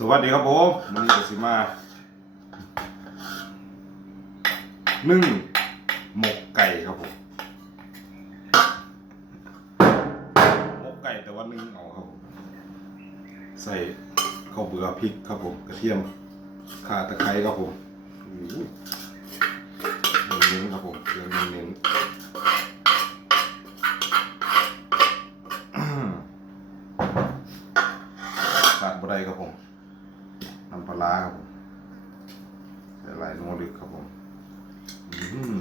สวัสดีครับผมวันนี้จะสิมานึ่งหมกไก่ครับผมหมกไก่แต่ว่านึ่งเอาครับผมใส่ข้าวเบื่อพริกครับผมกระเทียมข่าตะไคร้ครับผมอู้ยเน้นๆครับผมเน้นๆขาดบ่ได้ครับผม ปลาครับผมใส่หลายนัวลึกครับผมอืม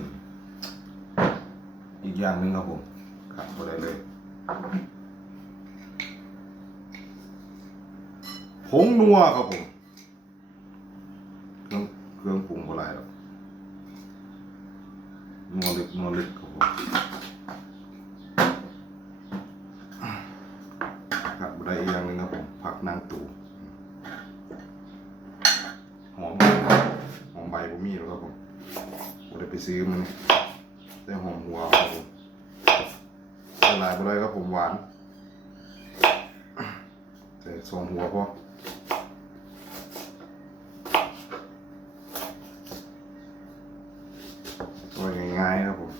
อีกอย่างหนึ่งครับผมขาดบ่ได้เลยผงนัวครับผมเครื่องเครื่องปรุงบ่หลายหรอกนัวลึกนัวลึกครับผมขาดบ่ได้อีกอย่างหนึ่งครับผมผักนางตู หอมหอมใบผมมีแล้วครับผมผมได้ไปซื้อมันได้หอมหัวครับผมหลายไปเลยครับผมหวานแต่สองหัวพอตัวง่ายๆครับผม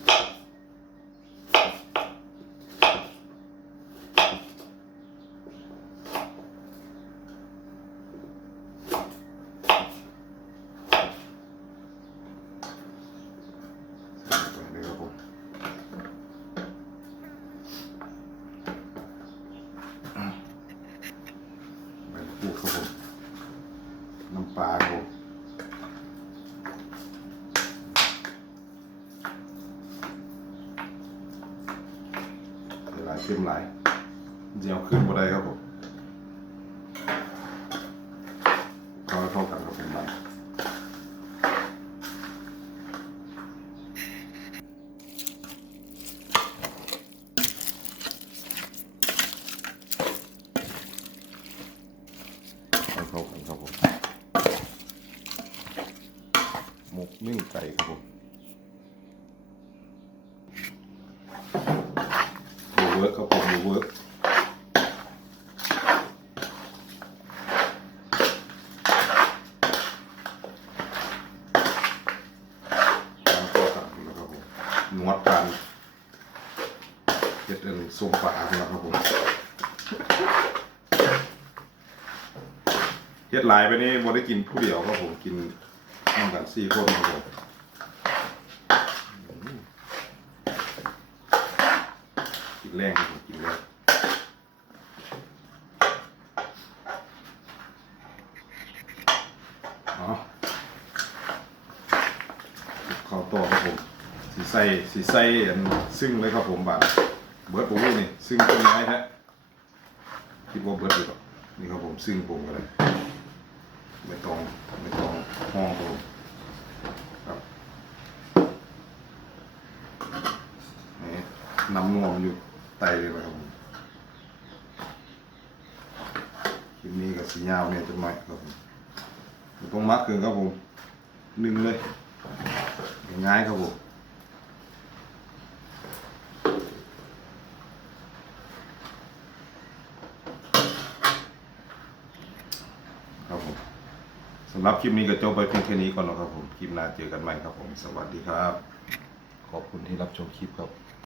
ใส่ไปเลยครับผมใบมะกรูด ครับผมน้ำปลาครับผมหลายเข้มหลายเจียวขึ้นมาได้ครับผมเขาให้เข้ากันกับผมบ้างให้ เข้ากันครับผมหมกนึ่งไก่ครับผมดูเวิร์กครับผมดูเวิร์กแล้วก็ตัดนะครับผมนวดกันเฮ็ดเป็นส้มปลาครับผม เฮ็ดหลายไปนี่บ่ได้กินผู้เดียวครับผมกินน้ำกันสี่คนครับผมกินแรงครับผมกินแรงอ๋อข้าวต่อครับผมสีใส่สีใส่อันซึ่งเลยครับผมบาดเบิร์ดผมนี่ซึ่งต้นไม้แท้คิดว่าเบิร์ดอยู่หรอนี่ครับผมซึ่งผมก็เลย ไม่ตรงไม่ตรงห้องผมครับนี่น้ำนวมอยู่ไตเลยครับผมคลิปนี้กับสียาวเนี่ยจะไม่ครับผมต้องมัดเกินครับผมหนึ่งเลยง่ายครับผมครับผม สำหรับคลิปนี้ก็จบไปเพียงแค่นี้ก่อนแล้วครับผม คลิปหน้าเจอกันใหม่ครับผม สวัสดีครับ ขอบคุณที่รับชมคลิปครับ